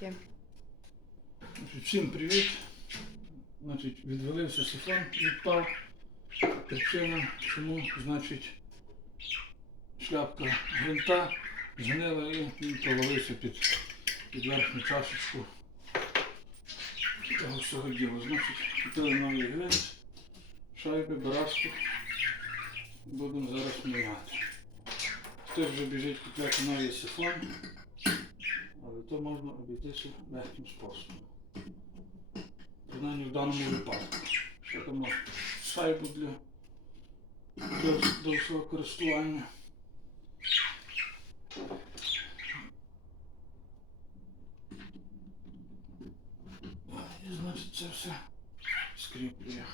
Є. Всім привіт. Значить, відвалився сифон, відпав. Причина, чому, значить, шляпка гвинта згнила і він провалився під, під верхню чашечку того всього діла. Значить, купили новий гвинт, шайби, барашку. Будемо зараз міняти. Хтось вже біжить купляти новий сифон, то можна обійтися легким способом. Принаймні в даному випадку. Що там? Шайбу для довшого користування. І значить це все скріплює.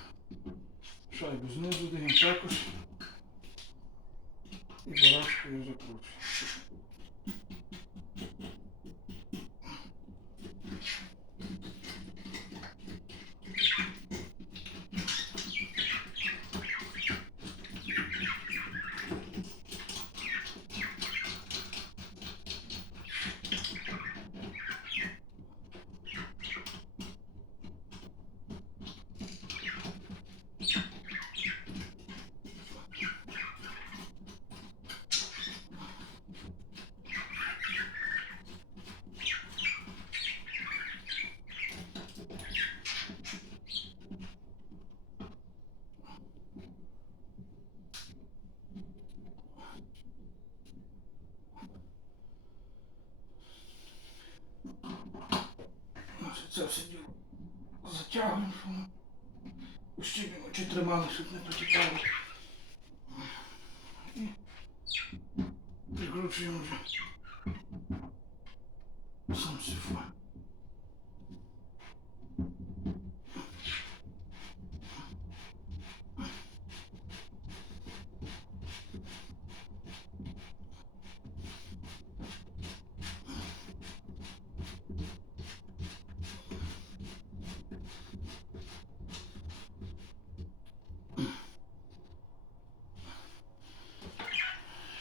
Шайбу знизу даємо також. І барашкою закручуємо. Значить, це все діло затягуємо, що очі тримали, щоб не потікало. І прикручуємо вже сам сифон.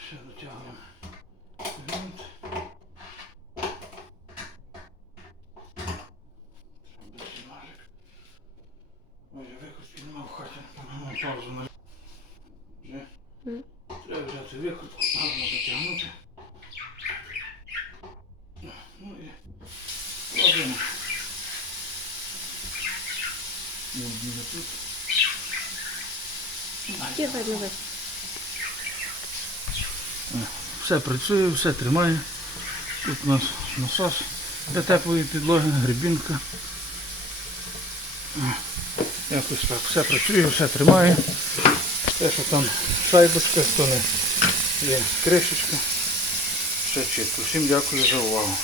Ще гвинт. Треба. Взяти викрутку, гарно. Ну і обміни тут. Є видно весь. Все працює, все тримає. Тут у нас насос для теплої підлоги, грибінка. Якось так, все працює, все тримає. Те, що там шайбочка, то не є кришечка. Все чітко. Всім дякую за увагу.